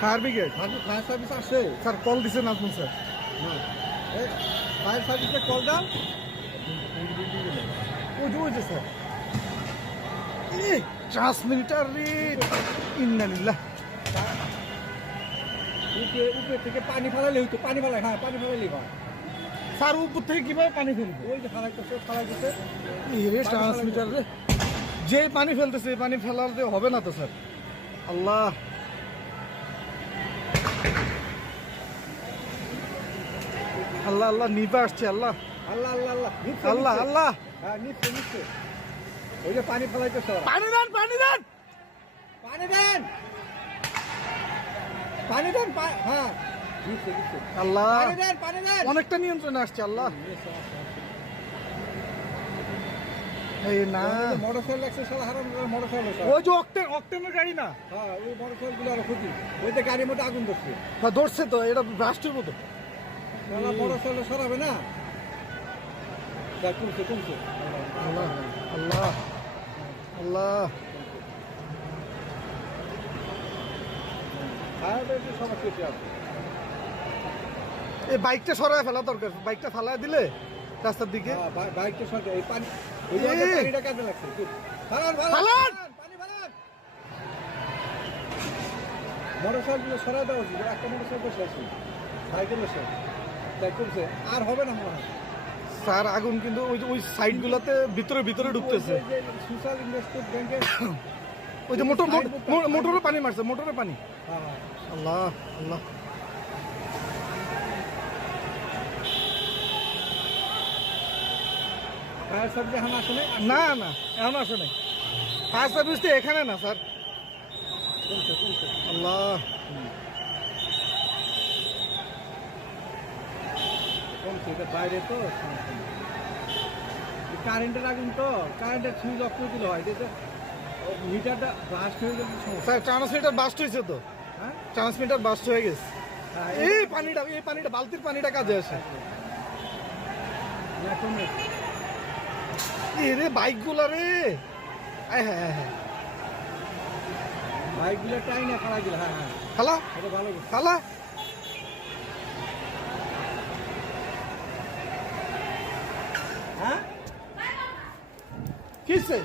Fire brigade? Fire service আসে sir call দিছেন আপনি স্যার। ফায়ার সার্ভিসে কল যে ওই যে স্যার। ট্রান্সমিটার রে। ইন্নালিল্লাহ উপরে উপরে থেকে পানি ফেলালে হইতো পানি ফেলাই হ্যাঁ পানি ফেলালেই হয়। স্যার উপর থেকে কীভাবে পানি ফেলবে? ওই যে ফেলাইতেছে ফেলাইতেছে রে ট্রান্সমিটার রে। যে পানি ফেলতেছে পানি ফেলাতে হবে না তো স্যার। আল্লাহ। আল্লাহ আল্লাহ নিপে আসছে আল্লাহ। আল্লাহ আল্লাহ আল্লাহ। আল্লাহ আল্লাহ। হ্যাঁ নিচ্ছে নিচ্ছে। ওই যে পানি ফেলাইতেছে। পানি দেন পানি দেন। পানি দেন। পানি দেন হ্যাঁ। আল্লাহ। পানি দেন পানি দেন। অনেকটা নিয়ন্ত্রণে আসছে আল্লাহ। এই না। লাগছে সারা হারাম ওই যে অক্টেন অক্টেনের গাড়ি না? হ্যাঁ ওই আরও ক্ষতি। ওই গাড়ির মধ্যে আগুন ধরছে। তো এটা রাষ্ট্রের মতো। সরাবে না? দেখ কমছে কমছে। আল্লাহ আল্লাহ আল্লাহ। হ্যাঁ এই বাইকটা সরায় ফেলা দরকার। বাইকটা ফালায় দিলে রাস্তার দিকে। হ্যাঁ, বাই- বাইকটা সরকার এই পানি পানিটা কাজে লাগছে? পানি। মোটরসাইকেলগুলো দেওয়া উচিত একটা মোটরসাইকেল শেষ সাইকেল শেষ তাই কমছে আর হবে না মনে হয়। স্যার আগুন কিন্তু ওই যে ওই সাইড গুলাতে ভিতরে ভিতরে ঢুকতেছে। সোশ্যাল ইনভেস্টমেন্ট ওই যে মোটর মোটরে পানি। মারছে মোটরে পানি। হ্যাঁ হ্যাঁ। আল্লাহ আল্লাহ। ফায়ার সার্ভিস এখন আসে নাই? না না এমন আসে নাই ফায়ার সার্ভিস তো এখানে না স্যার। আল্লাহ। বাইরে তো? কারেন্টের আগুন তো কারেন্টের সুইচ অফ করে দিলে হয় মিটারটা ব্লাস্ট হয়ে গেলে স্যার ট্রান্সমিটার বাস্ট হয়েছে তো? হ্যাঁ? ট্রান্সমিটার বাস্ট হয়ে গেছে। হ্যাঁ, এই পানিটা এই পানিটা বালতির পানিটা কাজে আসে। না, কমে। এ রে বাইকগুলা রে হ্যাঁ হ্যাঁ হ্যাঁ। বাইকগুলো টাই না খারাপ গেল হ্যাঁ হ্যাঁ। খালা এটা ভালো। খালা। হ্যাঁ? কিসে?